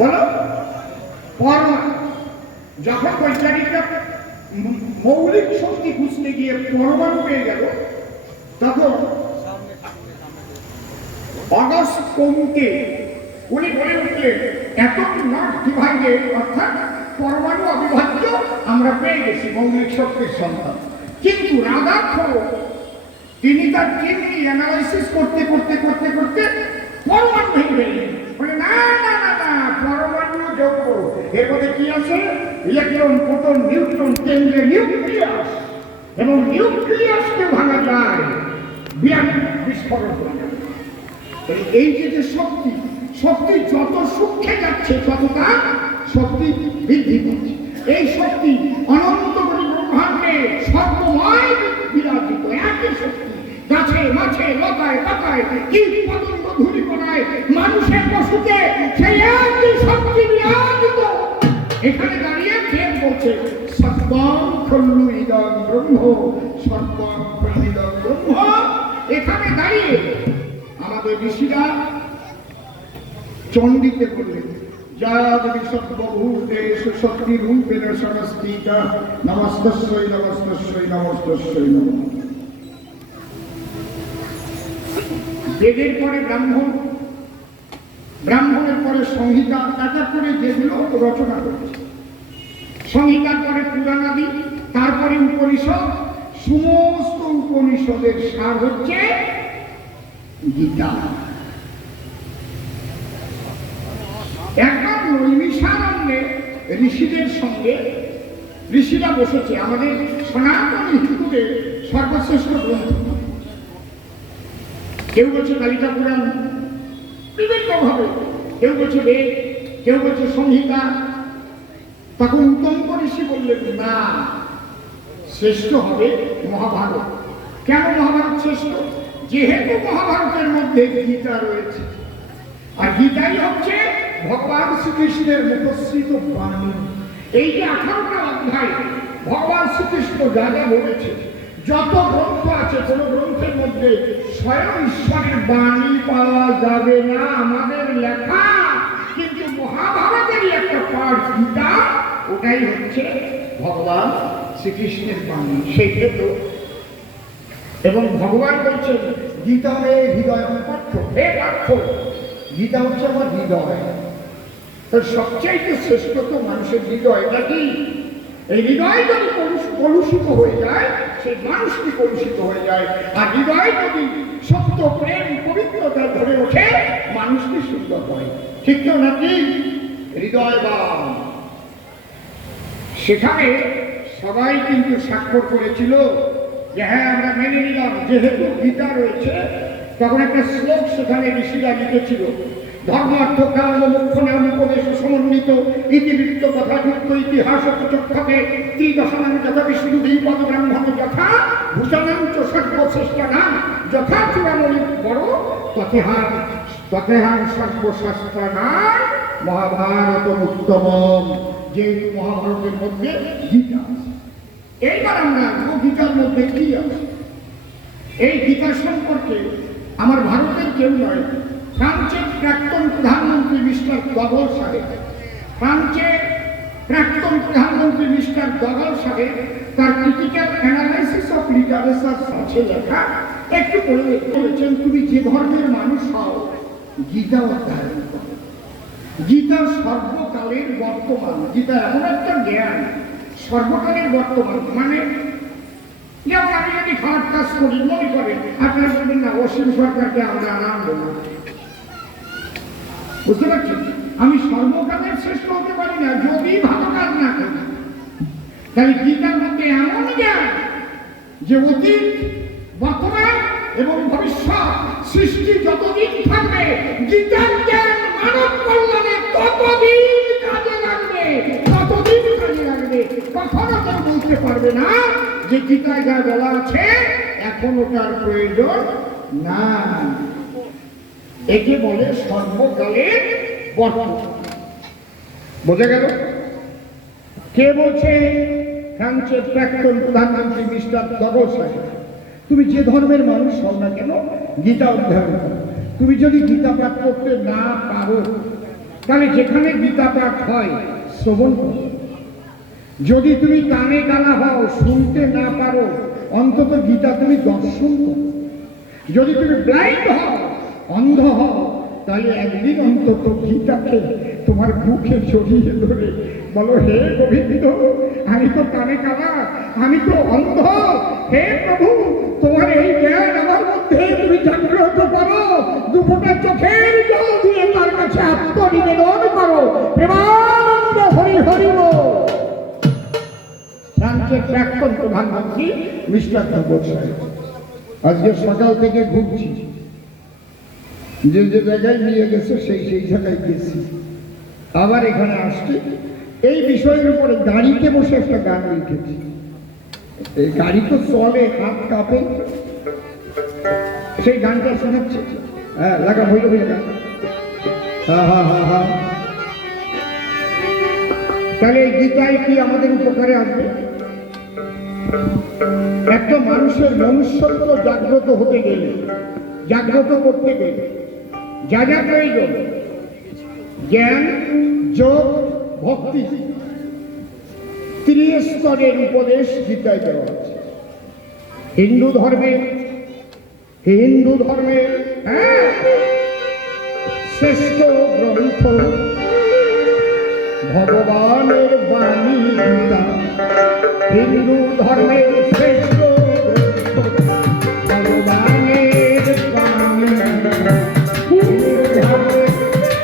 বলো পরমাণু। যখন বৈজ্ঞানিকরা মৌলিক শক্তি খুঁজতে গিয়ে পরমাণু পেয়ে গেল, তখন অগাস্ট কমুকে উনি বলে উঠলেন অ্যাটম নট ডিভাইডেড, অর্থাৎ পরমাণু অবিভাজ্য, আমরা পেয়ে গেছি মৌলিক শক্তির সন্তান। কিন্তু রাদারফোর্ড তিনি তার টিম নিয়ে অ্যানালাইসিস করতে করতে করতে করতে পরমাণু ভেঙে ফেললেন। বলে না না না না, পরমাণু যোগ্য, এর মধ্যে কি আছে? ইলেকট্রন, প্রোটন, নিউট্রন, কেন্দ্রে নিউক্লিয়াস, এবং নিউক্লিয়াসকে ভাঙা যায় বিস্ফোরণ করা। এই যে শক্তি, শক্তি যত সূক্ষ্মে যাচ্ছে ততটা শক্তি বৃদ্ধি পাচ্ছে। এই শক্তি অনন্ত কোটি ব্রহ্মাণ্ডে সর্বময় বিরাজিত একই শক্তি। গাছে মাছে লতায় পাতায় কীট পতঙ্গ ধূলিকণায় মানুষের পশুতে সেই একই শক্তি বিরাজিত। এখানে দাঁড়িয়ে বেদ বলছে সর্বং খলু ইদং ব্রহ্ম, সর্বং খলু ইদং ব্রহ্ম। এখানে দাঁড়িয়ে আমাদের ঋষিরা চণ্ডীতে বললেন যাদি সর্বভূতেষ শক্তি রূপেণ সমষ্টিতা নমস্তস্যৈ নমস্তস্যৈ নমস্তস্যৈ নমঃ। বেদের পরে ব্রাহ্মণ, ব্রাহ্মণের পরে সংহিতা, তারপর করে যেগুলো রচনা করেছে। সংহিতার পরে পুরাণাদি, তারপরে উপনিষদ। সমস্ত উপনিষদের সার হচ্ছে গীতা। একবার নৈমিষারণ্যে ঋষিদের সঙ্গে ঋষিরা বসেছে। আমাদের সনাতনী হিন্দুদের সর্বশ্রেষ্ঠ গ্রন্থ। কেউ বলছে কালিকা পুরাণ, বিভিন্নভাবে, কেউ বলছে বেদ, কেউ বলছে সংহিতা। তখন উত্তম ঋষি বললেন না, শ্রেষ্ঠ হবে মহাভারত। কেন মহাভারত শ্রেষ্ঠ? যেহেতু মহাভারতের মধ্যে গীতা রয়েছে, আর গীতাই হচ্ছে ভগবান শ্রীকৃষ্ণের মুখশ্রিত বাণী। এই যে 18টা অধ্যায় ভগবান শ্রীকৃষ্ণ যা যা বলেছে, যত গ্রন্থ আছে কোন গ্রন্থের মধ্যে স্বয়ং ঈশ্বরের বাণী পাওয়া যাবে না, আমাদের লেখা। কিন্তু মহাভারতেরই একটা পাঠ গীতা, ওটাই হচ্ছে ভগবান শ্রীকৃষ্ণের বাণী। সেই ক্ষেত্রে এবং ভগবান বলছেন গীতা হে হৃদয় পাঠ্য, হে পাঠ্য, গীতা হচ্ছে আমার হৃদয়। সবচাইতে শ্রেষ্ঠ তো মানুষের হৃদয় নাকি? এই হৃদয় যদি কলুষিত হয়ে যায়, সেই মানুষটি কলুষিত হয়ে যায়। আর হৃদয় যদি সত্য, প্রেম, পবিত্রতা ধরে ওঠে, মানুষটি সুন্দর হয়। ঠিক তো নাকি? হৃদয়বান। সেখানে সবাই কিন্তু স্বাক্ষর করেছিল যে হ্যাঁ আমরা মেনে নিলাম, যেহেতু গীতা রয়েছে। তখন একটা শ্লোক সেখানে ঋষিরা লিখেছিল, ধর্ম অর্থ কাম মোক্ষ নাম উপদেশ সমন্বিত ইতিবৃত্ত কথাযুক্ত ইতিহাস চক্ষকে ত্রিদশানাম যথা বিষ্ণু দ্বিপদ ব্রাহ্মণ যথা ভূষণাম চ সর্বশ্রেষ্ঠানাম যথা চূড়ামণি বড় তথেহাং সর্বশাস্ত্রানাম মহাভারত উত্তমম। যে মহাভারতের মধ্যে গীতা আছে। এইবার আমরা গীতার মধ্যে কি আছে? এই গীতা সম্পর্কে আমার ভারতের কেউ নয়, ফ্রান্সের প্রাক্তন প্রধানমন্ত্রী মিস্টার ডগল সাহেব, ফ্রান্সের প্রাক্তন প্রধানমন্ত্রী মিস্টার ডগল সাহেব তার ক্রিটিক্যাল অ্যানালাইসিস অফ লিটারেচার আছে লেখা। একটু বলেছেন তুমি যে ধর্মের মানুষ হও, গীতা অধ্যয়ন করো। গীতা সর্বকালের বর্তমান। গীতা এমন একটা জ্ঞান, সর্বকালের বর্তমান। মানে যেমন আমি যদি খারাপ কাজ করি, মনে করেন আপনারা বলবেন না অসীম সরকারকে আমরা আনন্দ না, বুঝতে পারছেন? আমি সর্বকালের শ্রেষ্ঠ হতে পারি না যদি ভালো কাজ না করি। তাই গীতার মধ্যে এমন জ্ঞান যে অতীত, বর্তমান এবং ভবিষ্যৎ সৃষ্টি যতদিন থাকবে, গীতার জ্ঞান মানব কল্যাণে ততদিন কাজে লাগবে, ততদিন কাজে লাগবে। কখনো কেউ বলতে পারবে না যে গীতায় যা বলা আছে এখন ওটার প্রয়োজন না। একে বলে সর্বকালের বর্তমান। বোঝা গেল? কে বলছে? ফ্রান্সের প্রাক্তন প্রধানমন্ত্রী মিস্টার ডগল সাহেব। তুমি যে ধর্মের মানুষ হও না কেন, গীতা অধ্যয়ন করো। তুমি যদি গীতা পাঠ করতে না পারো, তাহলে যেখানে গীতা পাঠ হয় শ্রবণ করো। যদি তুমি কানে কানা হও, শুনতে না পারো, অন্তত গীতা তুমি দর্শন করো। যদি তুমি ব্লাইন্ড হও, অন্ধ হও, তাহলে একদিন অন্তত গীতাকে তোমার বুকে জড়িয়ে ধরে বলো, হে গোবিন্দ, আমি তো কানে কানা, আমি তো অন্ধ, হে প্রভু, তোমার এই জ্ঞান আমার মধ্যে তুমি জাগ্রত করো। দুপুরটা চোখের জল দিয়ে তার কাছে আত্মনিবেদন করো। প্রেমানন্দ হরি হরি বল। ফ্রান্সের প্রাক্তন প্রধানমন্ত্রী মিস্টার ঠাকুর সাহেব আজকে সকাল থেকে ঘুরছি, যে যে জায়গায় নিয়ে গেছে সেই সেই জায়গায় গেছি, আবার এখানে আসছি। এই বিষয়ের উপরে গাড়িতে বসে একটা গান লিখেছি। এই গাড়ি তো চলে, হাত কাঁপে, সেই গানটা শোনাচ্ছে। হ্যাঁ, লাগা হইল হইল গান। হা হা হা হা। তাহলে এই গীতায় কি আমাদের উপকারে আসবে? একটা মানুষের মনুষ্যত্ব জাগ্রত হতে গেলে, জাগ্রত করতে গেলে যা যা প্রয়োজন, জ্ঞান, যোগ, ভক্তি, ত্রিস্তরের উপদেশ গীতায় দেওয়া আছে। হিন্দু ধর্মে শ্রেষ্ঠ গ্রন্থ ভগবানের বাণী গীতা। হিন্দু ধর্মের শ্রেষ্ঠ গ্রন্থ ভগবানের বাণী। হিন্দু ধর্মের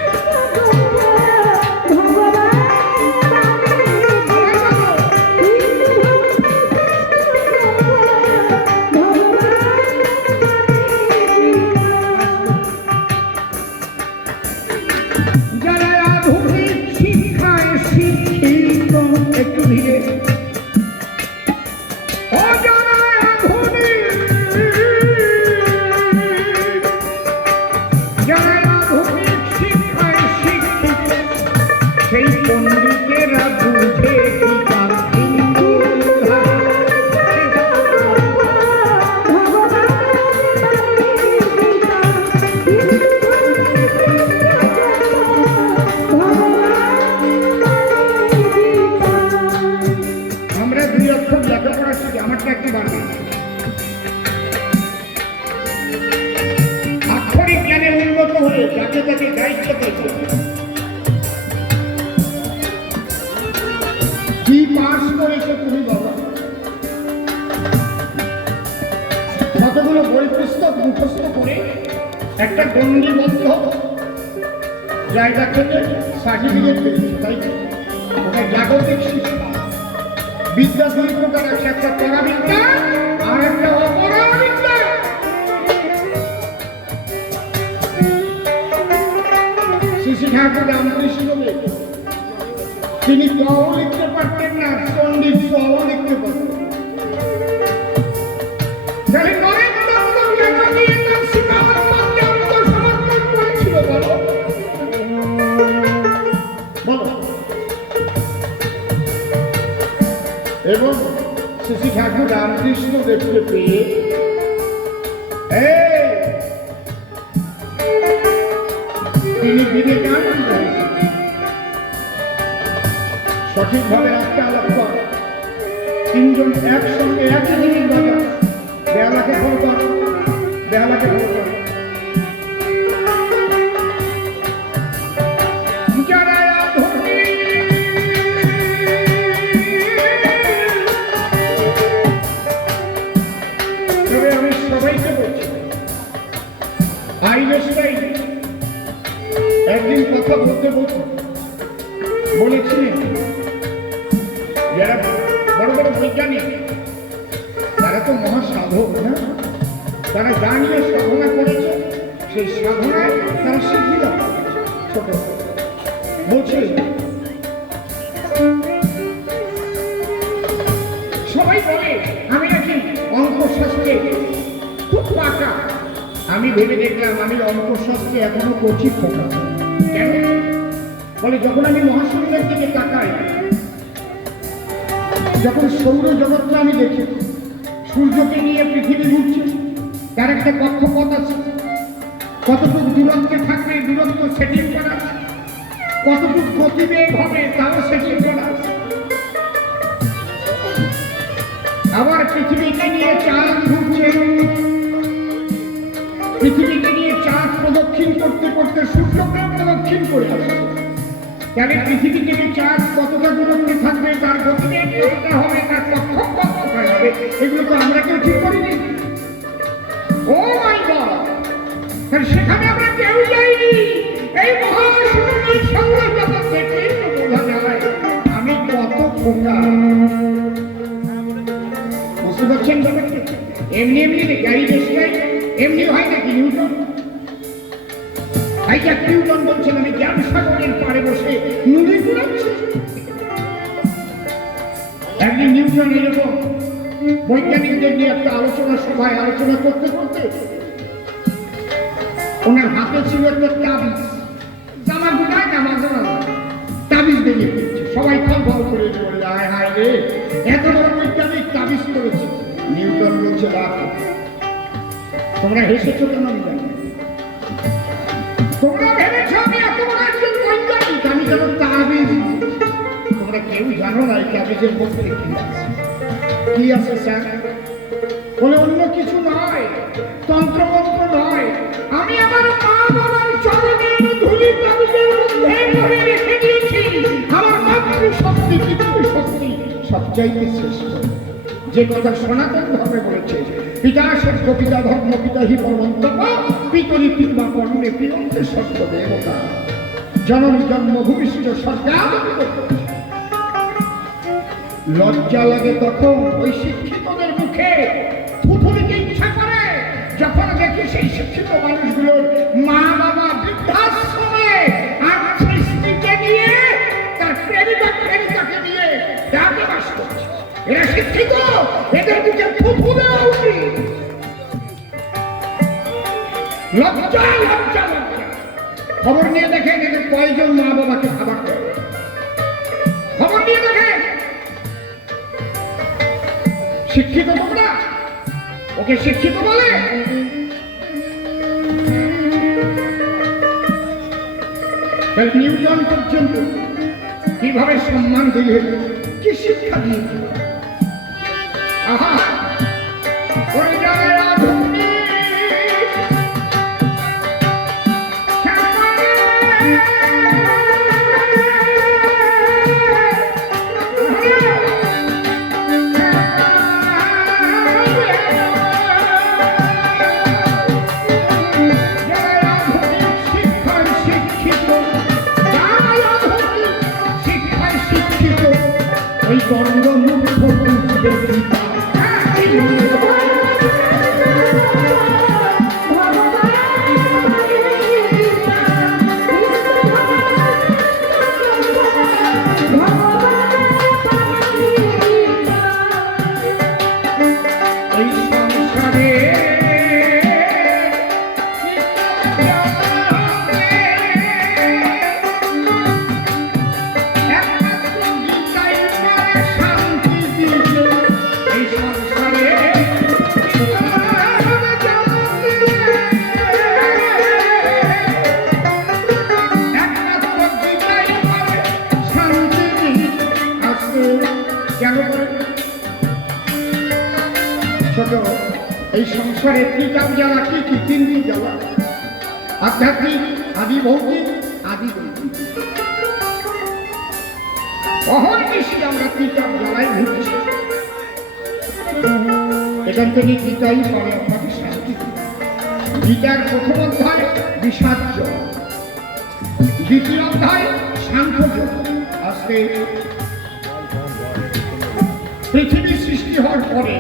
কি পাস করেছে তুমি বাবা? কতগুলো বই পুস্তক মুখস্থ করে একটা গণ্ডিবদ্ধ জায়গা থেকে সার্টিফিকেট পেয়েছে, তাই ওটা জাগতিক শিক্ষা। বিদ্যা দুই প্রকার আছে, একটা পরাবিদ্যা আর একটা অপরাবিদ্যা। শ্রী ঠাকুর রামকৃষ্ণদেব তিনি ক লিখতে পারতেন না, পণ্ডিত স লিখতে পারতেন। এবং শ্রী ঠাকুর রামকৃষ্ণ দেখতে পেয়ে তিনি বিবেকানন্দ সঠিকভাবে একটা আলাপ কর। তিনজন একসঙ্গে একই জিনিস বাজার, বেহালাকে ফল কর, বেহালাকে ফল কর। আমি সবাইকে বলছি, আইনস্টাইন একদিন কথা বলতে বলেছিলেন, যারা বড় বড় বৈজ্ঞানিক তারা তো মহাসাধক না, তারা জানিয়ে সাধনা করেছে, সেই সাধনায় তারা সিদ্ধি লাভ করেছে। ছোট বলছিলেন, সবাই বলে আমি নাকি অঙ্কশাস্ত্রে খুব পাকা। আমি ভেবে দেখলাম আমি অঙ্কশাস্ত্রে এখনো কচি খোকা। কেন? বলে যখন আমি মহাশূন্যের দিকে তাকাই, যখন সৌরজগৎটা আমি দেখি, সূর্যকে নিয়ে পৃথিবী ঘুরছে, তার একটা কক্ষপথ আছে, কতটুকু দূরত্বে থাকবে, দূরত্ব সেটিং করা, কতটুকু গতিবেগ হবে তাও সে ঠিক না। আবার পৃথিবীকে নিয়ে চাঁদ ঘুরছে, পৃথিবীকে নিয়ে চাঁদ প্রদক্ষিণ করতে করতে সূর্যকেও প্রদক্ষিণ করে আসছে। তাহলে পৃথিবী থেকে চাঁদ কতটা দূরত্বে থাকবে, তার গতিবেগ কতটা হবে, তার কক্ষপথ কোথায় হবে, এগুলো তো আমরা কেউ ঠিক করিনি। ও মাই গড, সেখানে আমরা কেউ যাইনি। এই মহাশূন্যের সৌরজগৎ থেকে বোঝা যায় আমি কত বোকা। বুঝতে পারছেন ব্যাপারটা? এমনি এমনি গাড়ি দেশে এমনি হয় নাকি? নিউটন আইজাক নিউটন বলছেন আমি জ্ঞান সাগরের পাড়ে বসে নুড়ি কুড়াচ্ছি। একদিন নিউটন এরকম বৈজ্ঞানিকদের নিয়ে একটা আলোচনা সভায় আলোচনা করতে করতে ওনার হাতে ছিল একটা তাবিজ, জামা গুটায় না মাঝে মাঝে তাবিজ বেরিয়ে দিচ্ছে। সবাই ফল ফল করে বললে হায় হায় রে, এত বড় বৈজ্ঞানিক তাবিজ করেছে। নিউটন বলছে রাখো, তোমরা হেসেছো কেন আমি জানি, তোমরা ভেবেছো আমি এত বড় একজন বৈজ্ঞানিক, আমি যেন তাবিজ। তোমরা কেউ জানো না এই তাবিজের মধ্যে কি আছে। কি আছে স্যার? বলে অন্য কিছু নয়, তন্ত্রমন্ত্র নয়, আমি আমার মা বাবার চরণের ধুলি তাবিজের মধ্যে ভরে রেখে দিয়েছি। আমার মাতৃ শক্তি, পিতৃ শক্তি সবচাইতে শ্রেষ্ঠ। যে কথা সনাতন ধর্মে বলেছে, পিতা সত্য পিতা ধর্ম পিতা হি পরমন্তব্য পিতরি পিতা কর্মে পিতন্তে সত্য দেবতা জননী জন্মভূমিষ্ঠ সরকার। লজ্জা লাগে তখন ওই শিক্ষিতদের মুখে থুথু দিতে ইচ্ছা করে যখন দেখি সেই শিক্ষিত মানুষগুলোর মা বাবা বৃদ্ধাশ্রমে আর স্ত্রীকে নিয়ে তার প্রেমিকা প্রেমিকাকে নিয়ে ডাকে বাস করছে। এরা শিক্ষিত, এদের মুখে থুথু দেওয়া উচিত। লজ্জা লজ্জা লজ্জা। খবর নিয়ে দেখেন এদের কয়জন মা বাবাকে খাবার দেয়, খবর নিয়ে দেখেন। শিক্ষিত তোমরা, ওকে শিক্ষিত বলে? নিউটন পর্যন্ত কিভাবে সম্মান দিলে, কি শিক্ষা দিয়েছিল। আহা, ওরে যারা আধুনিক ওই গন্ধ মুখ এই সংসারে ত্রিকাল জ্বালা কি কি? তিনটি জ্বালা, আধ্যাত্মিক, আদি ভৌতিক, আদি দৈবিক। অহর্নিশি আমরা ত্রিকাল জ্বালায় ঘুরছি। এখান থেকে গীতাই পরে আমাকে শান্তি। গীতার প্রথম অধ্যায় বিষাদ জল, দ্বিতীয় অধ্যায় শান্ত জল। আজকে পৃথিবী সৃষ্টি হওয়ার পরে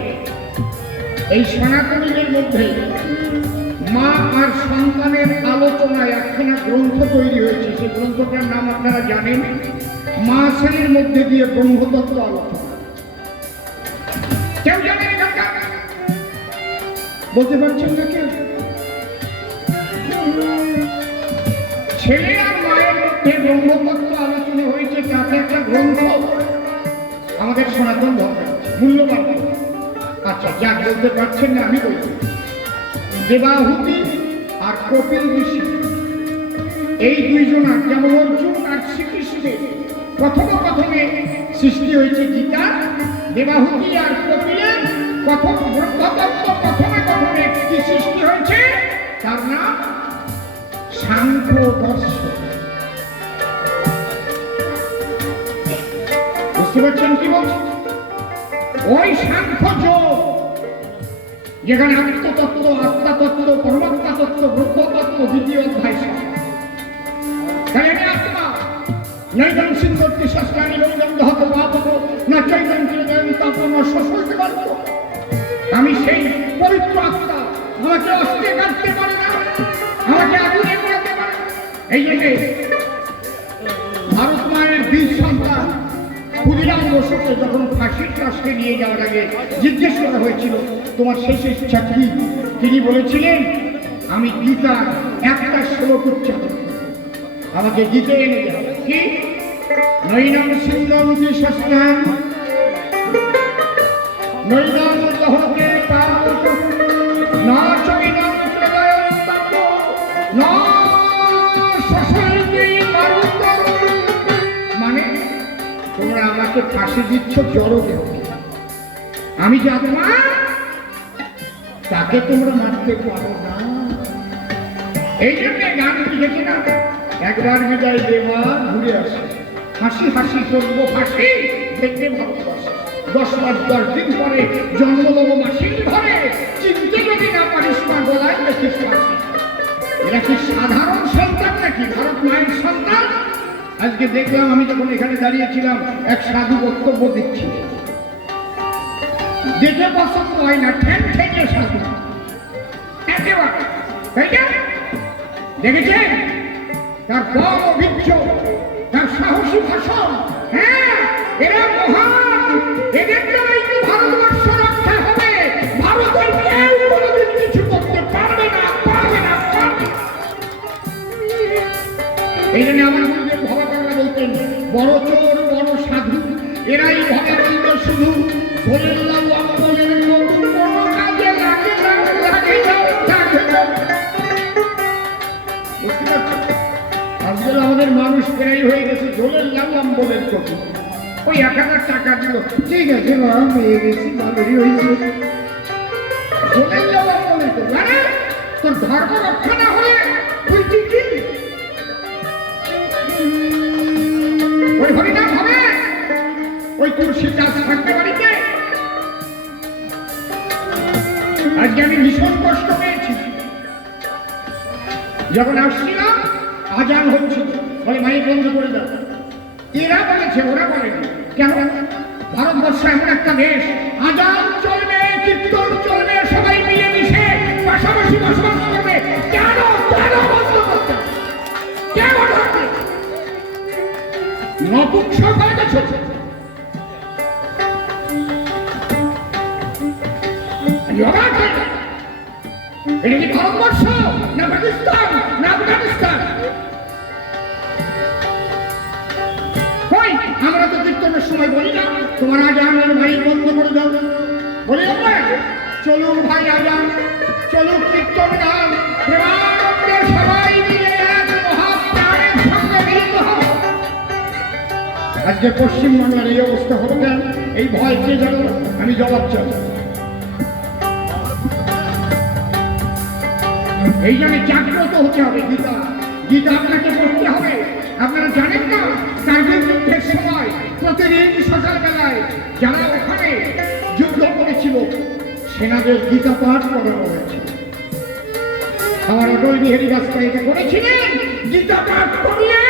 এই সনাতনীদের মধ্যে মা আর সন্তানের আলোচনায় একখানা গ্রন্থ তৈরি হয়েছে। সেই গ্রন্থটার নাম আপনারা জানেন, মা শ্রেণীর মধ্যে দিয়ে ব্রহ্মতত্ত্ব আলোচনা। কেউ জানেন এখানকার? বলতে পারছেন না কেউ? ছেলে আর মায়ের মধ্যে ব্রহ্মতত্ত্ব আলোচনা হয়েছে, তাতে একটা গ্রন্থ আমাদের সনাতন ধর্মের মূল্যবান। আচ্ছা, যা বলতে পারছেন না আমি বলছি। দেবাহুতি আর কপিল ঋষি, এই দুইজনা যেমন অর্জুন আর শ্রীকৃষ্ণের প্রথমে সৃষ্টি হয়েছে গীতা, দেবাহুতি আর কপিলের প্রথম ব্রহ্মতত্ত্ব প্রথমে কি সৃষ্টি হয়েছে, তার নাম সাংখ্য দর্শন। বুঝতে পারছেন কি বলছি? ওই সাংখ্য যোগ যেখানে আত্মতত্ত্ব, আত্মাতত্ত্ব, পরমাত্মা তত্ত্ব, ব্রহ্মতত্ত্ব দ্বিতীয় অধ্যায়। তাহলে আমি আত্মা নৈদম সিন্ধর্তি শাস্ত্রানি নৈদম দহত বাপক না চৈতম চিরদয়ম তপন সসলতে পারব। আমি সেই পবিত্র আত্মা, আমাকে অস্ত্রে কাটতে পারে না, আমাকে আগুনে পোড়াতে পারে। এই জন্যে ভারত মায়ের বীর সন্তান ক্ষুদিরাম বসুকে যখন ফাঁসির কাছে নিয়ে যাওয়ার আগে জিজ্ঞেস করা হয়েছিল তোমার শেষ ইচ্ছা কি, তিনি বলেছিলেন আমি গীতার একটা শ্লোক উচ্চারণ, আমাকে গীতে এনে যাও। কি? নৈনম সিন্ধম দ্বিশস্ত্রাণ নৈনম দহতে পাবক না চৈনম চিরদয়ম তপো না সসলতে পারব। মানে তোমরা আমাকে ফাঁসি দিচ্ছ জড়ো দেহ, আমি যে আত্মা তাকে তোমরা মারতে পারো না। এই জন্য গান লিখেছে না, একবার বিদায় দেওয়া ঘুরে আসে, হাসি হাসি করবো ফাঁসি দেখতে ভালোবাসে, 10 মাস 10 দিন পরে জন্ম দেবো মাসির ঘরে, চিনতে যদি না পারিস না গলায় দেখিস ফাঁসি। এরা কি সাধারণ সন্তান নাকি ভারত মায়ের সন্তান? আজকে দেখলাম আমি যখন এখানে দাঁড়িয়েছিলাম এক সাধু বক্তব্য দিচ্ছি, দেখে পছন্দ হয় না, ঠ্যাং থেকে সাধু একেবারে, তাই না? দেখেছেন তার কম অভিজ্ঞ, তার সাহসী ভাষণ, হ্যাঁ এরা মহান, এদের দ্বারাই কি ভারতবর্ষ রক্ষা হবে। ভারতের কেউ কোনোদিন কিছু করতে পারবে না, পারবে না, পারবে না। এই জন্য আমার গুরুদেব ভবাকাররা বলতেন বড় চোর বড় সাধু এরাই ভবে বলবে শুধু বললাম অঙ্গলের নতুন কোনো কাজে লাগে না, লাগে না, লাগে না। বুঝতে পারছেন? আজকাল আমাদের মানুষ প্রায় হয়ে গেছে ঝোলের লাম বলে কবি, ওই 1000 টাকা দিল, ঠিক আছে বাবা পেয়ে গেছি, ভালোই হয়েছে। ঝোলের লাম বলে কবি, মানে তোর ধর্ম রক্ষা না হলে তুই কি ওই হরিনাম হবে, ওই তুলসী গাছ থাকতে বাড়িতে। আজকে আমি ভীষণ কষ্ট পেয়েছি, যখন আসছিলাম আজান হচ্ছিল, বলে মাইক বন্ধ করে দাও। এরা বলেছে, ওরা বলেনি। কেন? ভারতবর্ষ এমন একটা দেশ, আজান চলবে, কীর্তন চলবে, সবাই মিলেমিশে পাশাপাশি বসবাস করবে, কেন কেন বন্ধ করতে? কেন নপুংসক হয়ে গেছে? এটা কি ভারতবর্ষ না পাকিস্তান না আফগানিস্তান? কই আমরা তো কীর্তনের সময় বলি না তোমার আজান আর ভাই বন্ধ করে দাও, বলি আমরা চলুক ভাই আজান, চলুক কীর্তন গান, প্রেমানন্দে সবাই মিলে এক মহাপ্রাণের সঙ্গে মিলিত হব। আজকে পশ্চিমবাংলার এই অবস্থা হবে কেন? এই ভয় কে জানো? আমি জবাব চাই। এই জন্য জাগ্রত হতে হবে। গীতা গীতা আপনাকে পড়তে হবে। আপনারা জানেন না কার্গিল যুদ্ধের সময় প্রতিদিন সকালবেলায় যারা ওখানে যুদ্ধ করেছিল সেনাদের গীতা পাঠ করানো হয়েছে। আমার অটল বিহারী বাজপেয়ী এটা করেছিলেন, গীতা পাঠ করলে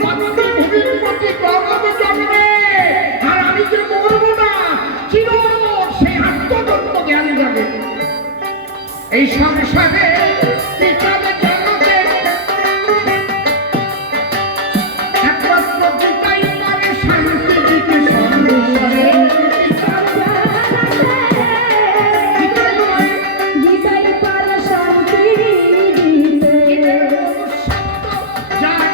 মাতৃভূমির প্রতি গর্ব জন্মে, আর আমি যে মরবো না চির সেই আত্মতত্ত্ব জ্ঞান যাবে। এই সংসারে একমাত্র গীতাই পারে শান্তি দিতে সংসারে। গীতাই পারে শান্তি দিতে, যার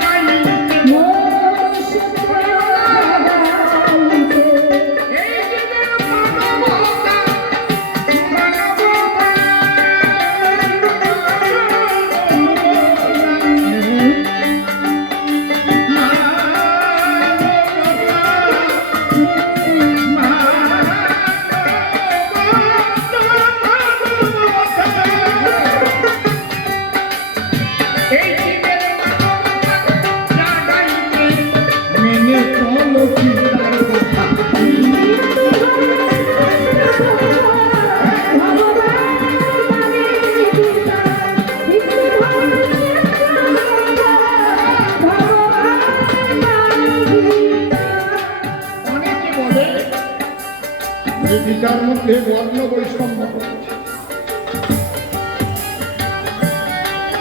গীতার মধ্যে বর্ণ বৈষম্য করেছে।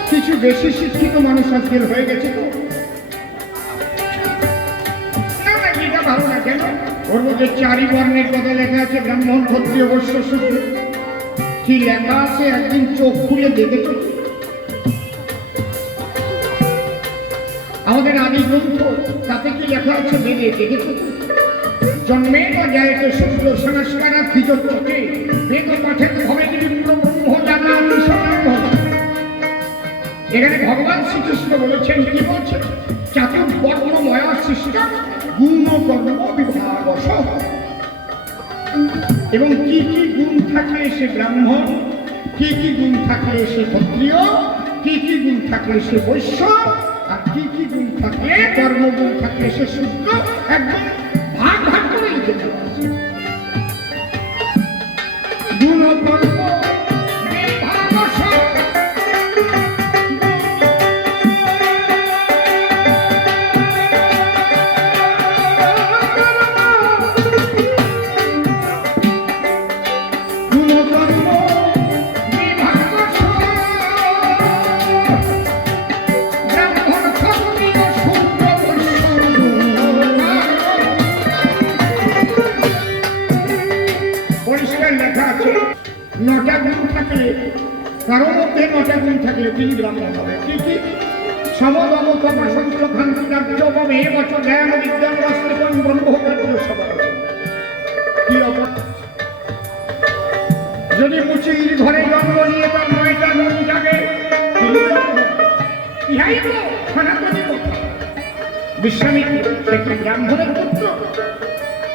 কিছু বেশি শিক্ষিত মানুষ আজকের হয়ে গেছে তো না, গীতা ভালো না কেন? ওর মধ্যে 4 বর্ণের কথা লেখা আছে, ব্রাহ্মণ ক্ষত্রিয় বৈশ্য শূদ্র। কি লেখা আছে একদিন চোখ খুলে দেখেছ? আমাদের আদি গ্রন্থ তাতে কি লেখা আছে বেদে দেখেছ? জন্মে বা জায়তে শূদ্র সংস্কারা দ্বিজোচ্চতে বেদ পাঠের ভবে নিবিন্ন ব্রহ্ম জানা এখানে ভগবান শ্রীকৃষ্ণ বলেছেন, কি বলছেন? চাতুর্বর্ণময় সৃষ্ট গুণ কর্ম বিভাগশ। এবং কি কি গুণ থাকলে সে ব্রাহ্মণ, কি কি গুণ থাকলে সে ক্ষত্রিয়, কি কি গুণ থাকলে সে বৈশ্য, আর কি কি গুণ থাকলে কর্মগুণ থাকলে সে শূদ্র, একদম ভাগ ভাগ করে লিখে দেওয়া আছে। গুণ কর্ম কারোর মধ্যে 9টা গুণ থাকলে তিনি ব্রাহ্মণ হবে। কি কি? সমদমতম সঞ্চখান্তি কার্যবম এ বছর জ্ঞান বিজ্ঞান বাস্তবন ব্রহ্মকার্য সবার। কি অবস্থা? যদি মুচির ঘরে জন্ম নিয়ে তার 9টা গুণ থাকে, ইহাই তো সনাতনী কথা। বিশ্বামিত্র সে কি ব্রাহ্মণের পুত্র?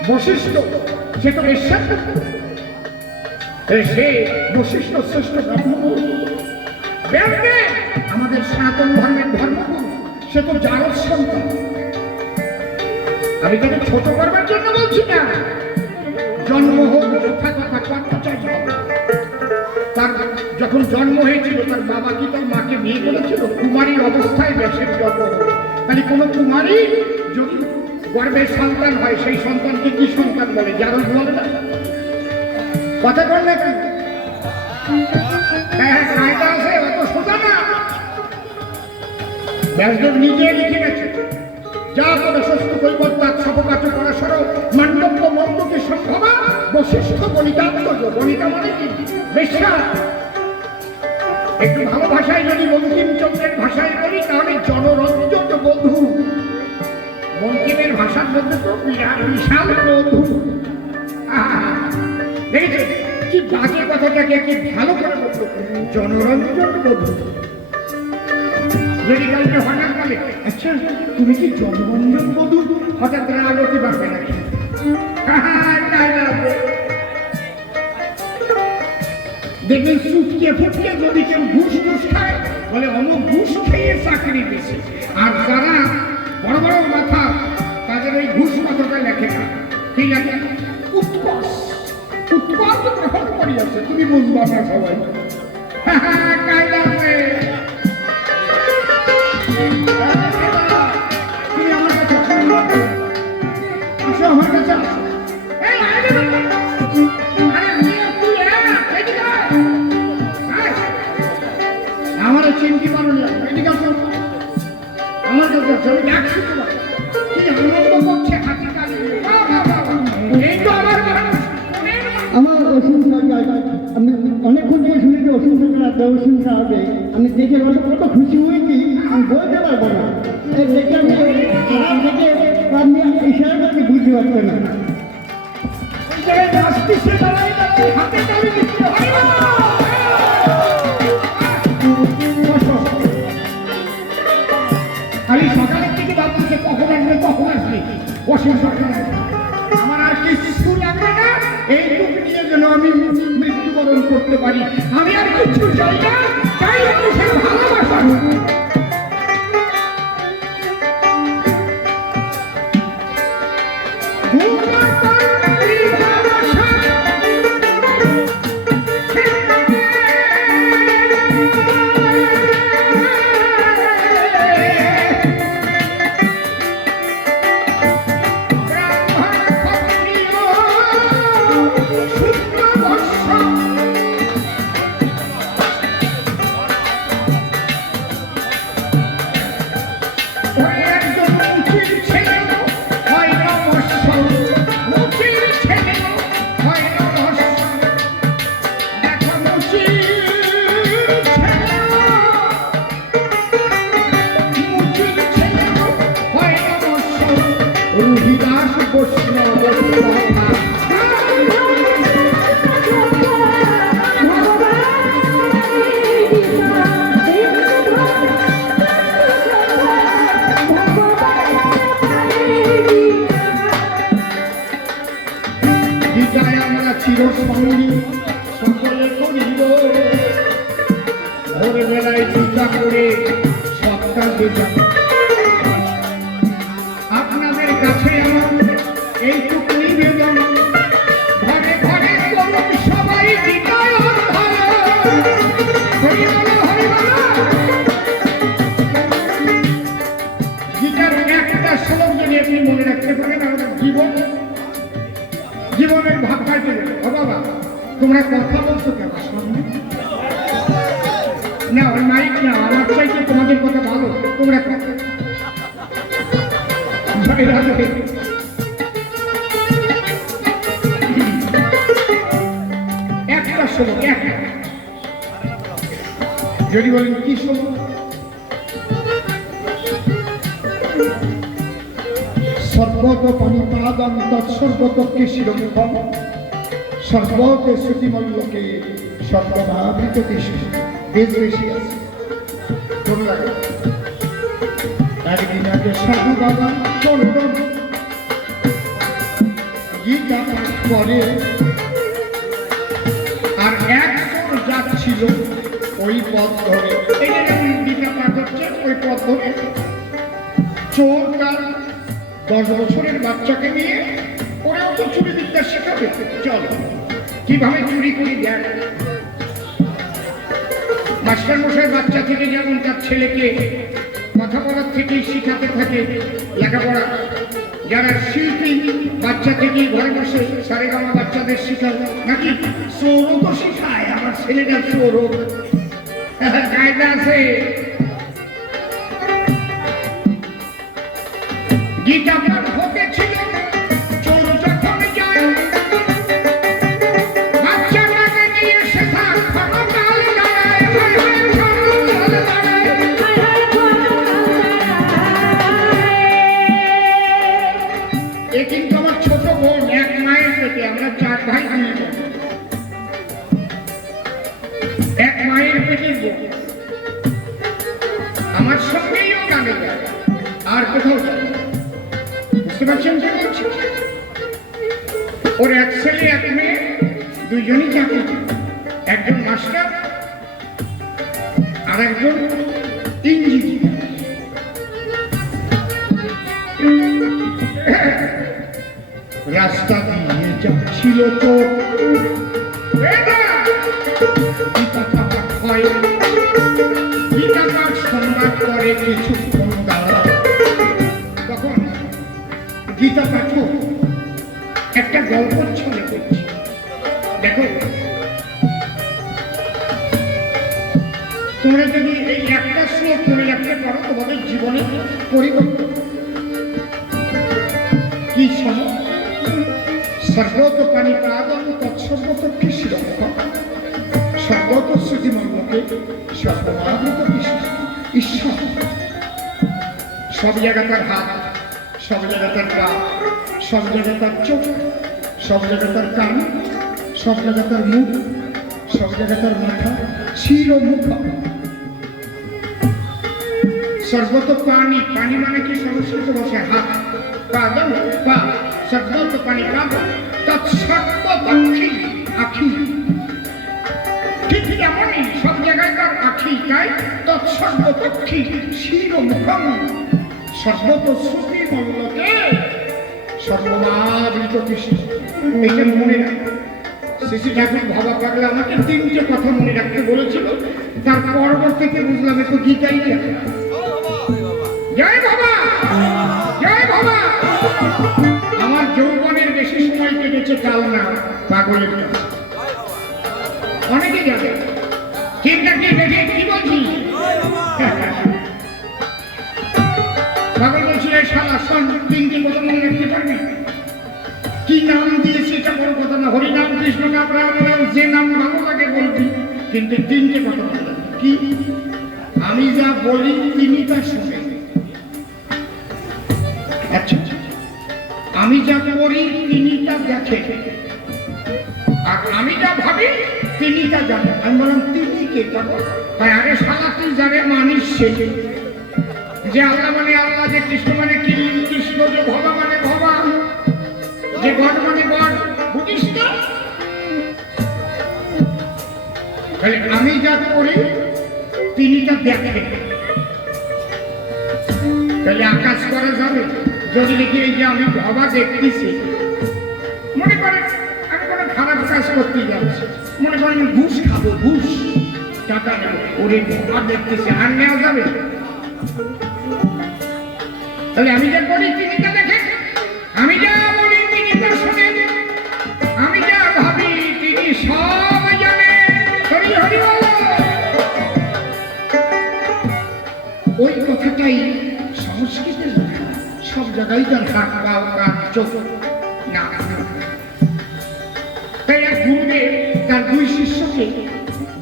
বশিষ্ঠ সে তো বেশ্যার পুত্র। সে বশিষ্ঠ শ্রেষ্ঠ ব্রাহ্মণ। আমাদের সনাতন ধর্মের ধর্মগুরু সে তো জারদ সন্তান। আমি তাকে ছোট করবার জন্য বলছি না। জন্ম হোক যথা কথা করতে চাই। তার যখন জন্ম হয়েছিল তার বাবা কি তার মাকে বিয়ে করেছিল? কুমারীর অবস্থায় ব্যাসের জন্ম হল। তাহলে কোনো কুমারী যদি গর্ভের সন্তান হয় সেই সন্তানকে কি সন্তান বলে? জারদ বলে না? কথা বল না কেন? হ্যাঁ, কায়দা আছে, অত সোজা না। ব্যাসদেব নিজে লিখে গেছে, যা পদশস্ত কৈবর্তাৎ সপকাচ পরাশর মান্ডব্য মন্দকে সম্ভবা বশিষ্ঠ বনিতাত্মজ। বনিতা মানে কি? বেশ্যা। একটু ভালো ভাষায় যদি বঙ্কিমচন্দ্রের ভাষায় বলি তাহলে জনরঞ্জন বধূ। বঙ্কিমের ভাষার মধ্যে তো বিশাল বধূ। দেখেছেন কি বাজে কথাটাকে কি ভালো করে বলতো? জনরঞ্জন বধূ। যদি কাউকে হঠাৎ বলে, আচ্ছা তুমি কি জনরঞ্জন বধূ, হঠাৎ রাগতে পারবে নাকি? দেখবেন সুটকে ফুটকে যদি কেউ ঘুষ ঘুষ খায় বলে অমুক ঘুষ খেয়ে চাকরি দিছে। আর যারা বড় বড় মাথা তাদের এই ঘুষ কথাটা লেখে না। কি লেখে? উৎকর্ষ। উৎকর্ষ গ্রহণ করিয়াছে। তুমি বুঝবা না সবাই। কায়দা আছে। তুমি আমার কাছে আসো, আমার কাছে আসো। আমার চিন্তি পারো না, এদিকে আসো। আমার কাছে আসো, আমি ডাকছি তোমার। কি আনন্দ করছে হাতি কালি। এই তো আমার অসুবিধা। আমি অনেকক্ষণ থেকে শুনেছি অসুবিধা দেবসিংহ হবে। আমি দেখে কত খুশি হয়েছি আমি বলতে পারবো না। দেখে আমি দেখে ইশারা করতে বুঝতে পারতো না। খালি সকালের থেকে ভাবতেছে কখন আসবে কখন আসবে। আমার আর কিছু লাগবে না, এইটুকু নিয়ে যেন আমি মৃত্যুবরণ করতে পারি। আমি আর কিছু চাই না, চাই মানুষের ভালোবাসা। মুচির ছেলে হয় নমস্য, মুচির ছেলে হয় নমস্য। দেখো মুচির ছেলে, মুচির ছেলে হয় নমস্য। রুহিদাস বৈষ্ণব কথা গীতায় আমরা চিরসঙ্গী সকলে করিব। ভোরবেলায় টিকা করে সবটা দেব। আপনাদের কাছে আমার এইটুকু নিবেদন, ঘরে ঘরে করুন সবাই গীতায় অধ্যয়ন। হরি বল, হরি বল। গীতার একটা শ্লোক যদি আপনি মনে রাখতে পারেন, আমাদের জীবনের ভাব পাল্টে দেবে। ও বাবা, তোমরা কথা বলছো কেন সামনে? না, ওই মাইক না, আমার চাইতে তোমাদের কথা ভালো। তোমরা কথা একটা শ্লোক, একটা যদি বলেন কি শ্লোক? সর্বত পানিপাদম তৎসর্বতকে শিরমুখম সর্বতে শ্রুতিমল্লকে সর্বভাবৃত কৃষ্ণ। বেশ বেশি আছে, ভালো লাগে। একদিন আগে সাধু বাবা চলবেন গীতা পাঠ করে, আর একজন যাচ্ছিল ওই পথ ধরে। এই যে যেমন গীতা পাঠ হচ্ছে, ওই পথ ধরে চোর তার 10 বছরের বাচ্চাকে নিয়ে ওরাও তো চুরি বিদ্যা শেখাবে। চল কিভাবে চুরি করি দেখ। মাস্টার মশাই বাচ্চা থেকে যেমন তার ছেলেকে কথা বলার থেকেই শিখাতে থাকে লেখাপড়া, যারা শিল্পী বাচ্চা থেকেই ঘরে বসে সারেগামা বাচ্চাদের শিখায় নাকি, চোরও তো শিখায়। আমার ছেলেটা চোরও কায়দা আছে। গীতা পাঠ হতেছিল, চোর যখন যায় বাচ্চাটাকে নিয়ে শেখা খনকাল দাঁড়ায়। এ কিন্তু আমার ছোট বোন, এক মায়ের পেটে। আমরা 4 ভাই, 2 বোন, এক মায়ের পেটের বোন। আমার সঙ্গেই ও গানে যায়, আর কোথাও যায়। বুঝতে পারছেন যে বলছি? ওর এক ছেলে এক মেয়ে, দুইজনই চাকরি। একজন মাস্টার আর একজন ইঞ্জিনিয়ার। রাস্তা দিয়ে যাচ্ছিল তো গীতা পাঠ সংবাদ করে কিছুক্ষণ দাঁড়ায়। তখন গীতা পাঠ একটা গল্প ছলে করছি। দেখো, তোমরা যদি এই একটা শ্লোক মনে রাখতে পারো, তোমাদের জীবনে পরিবর্তন। কি শোনো, সর্বত পানিপাদম তৎসর্বতকে শিরমুখম সর্বত শ্রুতিমল্লকে সর্বভাবৃত কৃষ্ণ। ঈশ্বর সব জায়গা তার হাত, সব জায়গা তার পা, সব জায়গা তার চোখ, সব জায়গা তার কান, সব জায়গা তার মুখ, সব জায়গা তার মাথা, শিরমুখ। সর্বত পানি, পানি মানে কি সংস্কৃত ভাষায় হাত, পাদম পা, সর্বত পানি পাদম তৎসর্বত আখি। ঠিক তেমনই সব জায়গায় তার আখি, তাই তৎসর্বতক্ষী শিরমুখম সর্বত শ্রুতি মল্লকে সর্বভাবৃত কৃষ্ণ। এটা মনে রাখো। শ্রী ঠাকুর ভাবা পাগলা আমাকে 3টে কথা মনে রাখতে বলেছিল, তার পরবর্তীতে বুঝলাম একটু গীতাই লেখা। জয় বাবা, জয় বাবা। আমার যৌবনের বেশি সময় কেটেছে কাল না পাগলের কাছে। অনেকে যাবে ঠিক নাকি? দেখে কি বলছি? পাগল বলছি, এই শালা আসন তিনটি কথা মনে রাখতে পারবি? কি নাম দিয়েছি এটা বড় কথা না, হরিনাম কৃষ্ণ নাম রাম নাম, যে নাম ভালো লাগে বলবি, কিন্তু তিনটে কথা মনে রাখবি। কি? আমি যা বলি তিনি তা শুনে। আচ্ছা, আমি যা করি তিনি তা দেখে, আর আমি যা ভাবি তিনি তা জানেন। আমি বললাম তিনি কে যাবো? তাই আরে শালা তুই যাবে মানিস সে, যে আল্লাহ মানে আল্লাহ, যে কৃষ্ণ মানে কৃষ্ণ, যে ভবা মানে ভবা, যে গড মানে গড, বুঝিস না? তাহলে আমি যা করি তিনি তা দেখেন। তাহলে আকাশ করা যাবে যদি দেখি এই যে আমি ভবা দেখতেছি, মনে করেন আমি কোনো খারাপ কাজ করতে যাচ্ছি, মনে করেন ঘুষ খাবো, ঘুষ টাকা নেবো, ওরে ভবা দেখতেছি, আর নেওয়া যাবে? তাহলে আমি যা করি তিনি তা দেখেন, আমি যা বলি তিনি তা শোনেন, আমি যা ভাবি তিনি সব জানেন। হরি হরি বল। ওই কথাটাই সংস্কৃতের ভাষা, সব জায়গায় তার হাত পাও কান চোখ না। তাই এক গুরুদেব তার দুই শিষ্যকে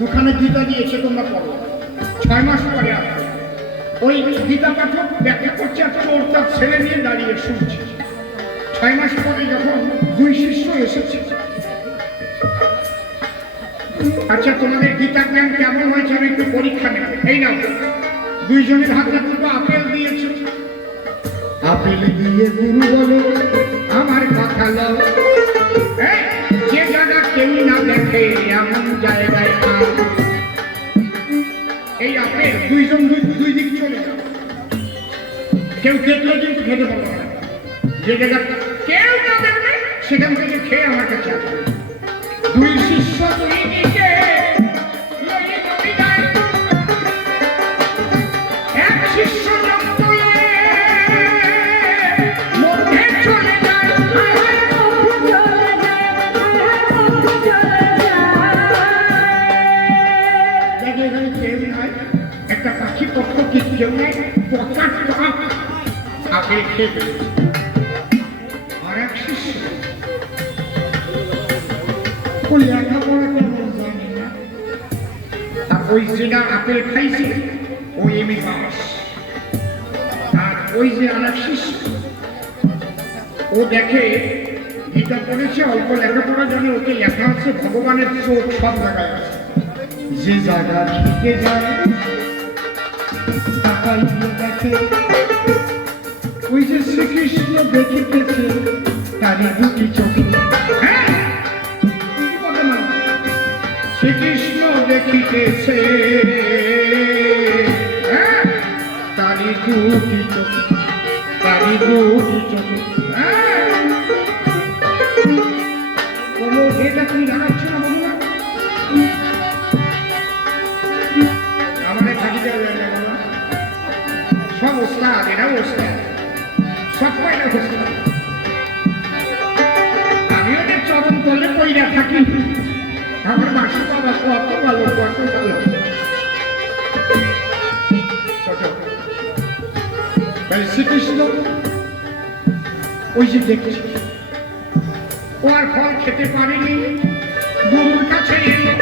দুখানে গীতা দিয়েছে, তোমরা পড়ো, 6 মাস পরে আসবে। ওই গীতা পাঠক ব্যাখ্যা করছে, আর চোর তার ছেলে নিয়ে দাঁড়িয়ে শুনছে। 6 মাস পরে যখন দুই শিষ্য এসেছে, আচ্ছা তোমাদের গীতা জ্ঞান কেমন হয়েছে আমি একটু পরীক্ষা নেব, এই নাও। দুইজনের হাতে দুটো আপেল দিয়েছে। আপেল দিয়ে গুরু বলে আমার কথা লও, যে জায়গা কেউ না দেখে এমন জায়গায় এই আপেল দুইজন দুই দিক চলে যাবে, কেউ দেখলে কিন্তু খেতে পারবে না। যে জায়গা কেউ না দেখবে সেখান থেকে খেয়ে আমার কাছে আসবে। দুই শিষ্য দুই দিকে এক শিষ্য মধ্যে চলে যায়, দেখে এখানে কেউ নয়, একটা পাখি পক্ষ কি কেউ নেই, পকার টক আপেল খেয়ে ফেলেছে। আর এক শিষ্য ওই লেখাপড়া কেমন জানি না, আর ওই যেটা আপেল খাইছে ওই এমনি পাস। আর ওই যে আর এক শিষ্য, ও দেখে গীতা পড়েছে, অল্প লেখাপড়া জানে, ওকে লেখা আছে ভগবানের চোখ সব জায়গায় আছে, যে জায়গা ঢুকে যায় তাকাই দেখে ওই যে শ্রীকৃষ্ণ দেখিতেছে তারই দুটি চোখে। শ্রীকৃষ্ণ দেখিতেছে তারই দুটি চোখে, তারই দুটি চোখে। এটা তুমি লাগাচ্ছ না বন্ধুরা? আমাদের থাকি যাবে না, সব ওস্তাদ, এরা ওস্তাদ, সব কয়টা ওস্তাদ। আমিও যে চরম তলে কইরা থাকি, আমার মাসি বাবা কত ভালো, কত ভালো। তাই শ্রীকৃষ্ণ ওই যে দেখছি, ও আর ফল খেতে পারেনি, গুরুর কাছে এলো।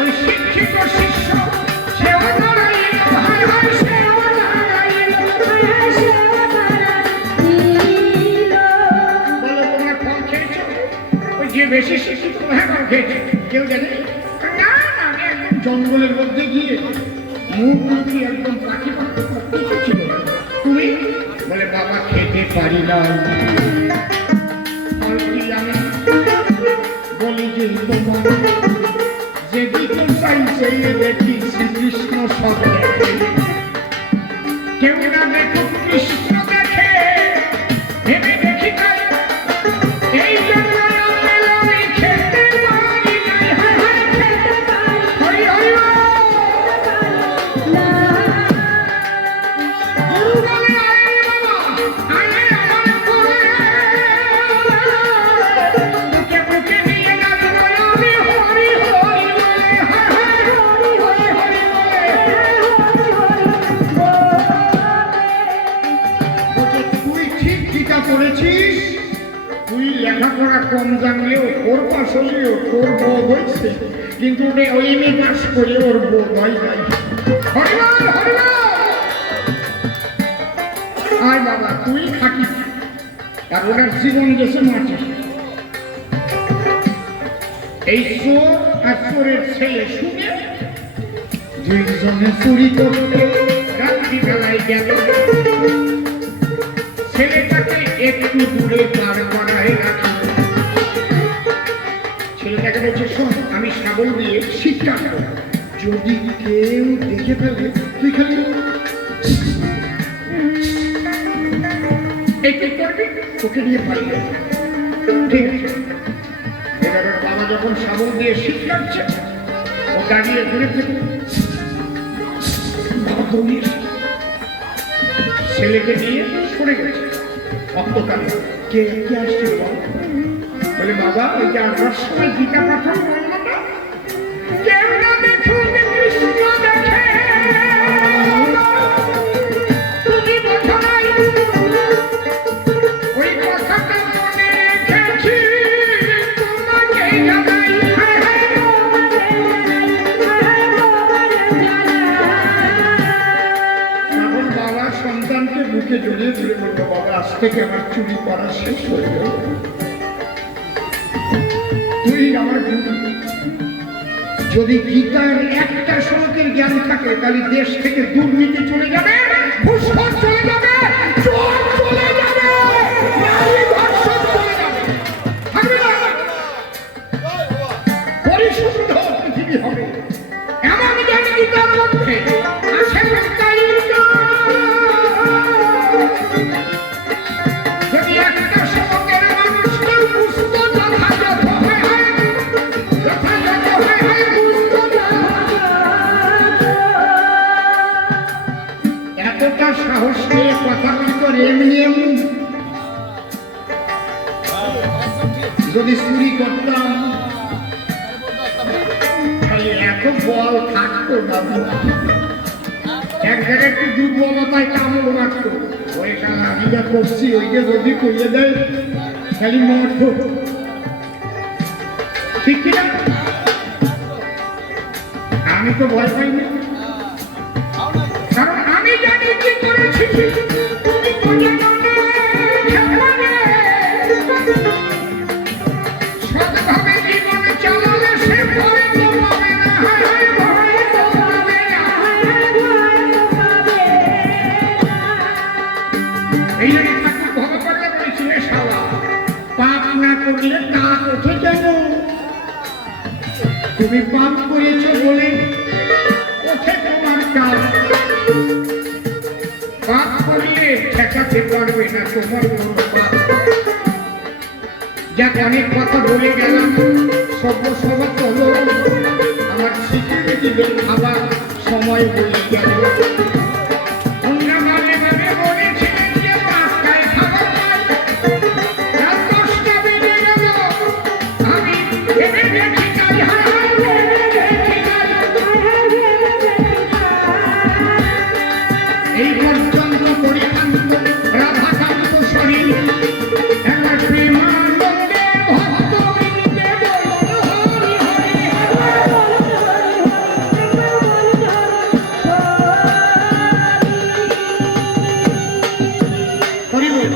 ওই শিক্ষিত শিষ্য সেও দাঁড়াইল, হায় হায় সেও দাঁড়াইল, বলো তোমরা ফল খেয়েছো? ওই যে বেশি শিক্ষিত হ্যাঁ ফল খেয়েছে, কেউ জানে না? আমি একদম জঙ্গলের মধ্যে গিয়ে মুখ মুখি একদম পাখি পাখি কিছু ছিল। তুমি বলে বাবা খেতে পারি না, বলি যে তোমার যেদিকে চাই সেই দেখি শ্রীকৃষ্ণ সব দেখে, কেউ না দেখো কৃষ্ণ দেখে, ভেবে দেখি তাই এই জন্য আমি খেতে পারি নাই। হায় হায় খেতে পারি, হরি হরি গুরু বলে আরে বাবা আরে আমার করে বুকে বুকে নিয়ে নাচবো আমি হরি হরি বলে। হায় হায় হরি হরি হরি বলে। গীতা পড়েছিস, তুই লেখাপড়া কম জানলেও ওর পাশ হলেও তোর বোধ হয়েছে, কিন্তু ওই এমএ পাস করে ওর বোধ হয় নাই। হরিবল হরিবল। আয় বাবা তুই থাকিস, আর ওনার জীবন গেছে মাঠে। এই চোর আর চোরের ছেলে শুনে দুইজনে চুরি করতে রাত্রিবেলায় গেল। ছেলেটাকে একটু দূরে পার করায় রাখি। ছেলেটাকে বলছে শোন, আমি শাবল দিয়ে শিক্ষা করব, যদি কেউ দেখে ফেলে তুই খালি একটু করবি, তোকে নিয়ে পারবে। ঠিক আছে। এবার বাবা যখন শাবল দিয়ে শিক্ষাচ্ছে, ও দাঁড়িয়ে ঘুরে থেকে ছেলেকে নিয়ে সরে গেছে। অন্ধকারে কে কে আসছে বলে, বাবা ওই যে আসার সময় গীতা পাঠন বললো না, কেউ না দেখুন কৃষ্ণ দেখে, তুমি বোঝো নাই, ওই কথাটা মনে রেখেছি, তোমাকে জানাই। এখন বাবা সন্তানকে বুকে জড়িয়ে ধরে বললো, বাবা আজ থেকে আমার চুরি করা শেষ হয়ে গেল, তুই আমার গুরু। যদি গীতার একটা শ্লোকের জ্ঞান থাকে, তাহলে দেশ থেকে দুর্নীতি চলে যাবে, ঘুষখোর চলে যাবে, চোর চলে যাবে, নারী ধর্ষণ চলে যাবে, থাকবে না। পরিশুদ্ধ পৃথিবী হবে। এমন জ্ঞান গীতার মধ্যে আছে। যদি একটা শ্লোকের মানুষকে বুঝতে এতটা সাহস নিয়ে কথা বলতো, এমনি এমনি যদি চুরি করতাম তাহলে এত বল থাকতো না। এক জায়গায় একটু দুর্বলতায় কামড় রাখতো, ওই কারণে আমি যা করছি ওইকে যদি করিয়ে দেয় খালি মঠ। ঠিক কিনা? আমি তো ভয় পাইনি, কারণ আমি জানি কি করেছি। সৎভাবে জীবনে চালালে সে ভয় তো পাবে না। এই জন্য ঠাকুর ভগবানকে বলেছি, শালা পাপ না করলে কাক ওঠে কেন? তুমি পাপ করেছ বলে ওঠে তোমার কাজ। পাপ করলে ঠেকাতে পারবে না তোমার কোনো পাপ। যাক, অনেক কথা বলে গেলাম, সভ্য সভা হলো, আমার সিকিউরিটিদের খাবার সময় বলে গেল। এই পর্যন্ত পরিকান্ত রাধাকান্ত শরীর একবার প্রেমানন্দে ভক্তবৃন্দে হরি হরি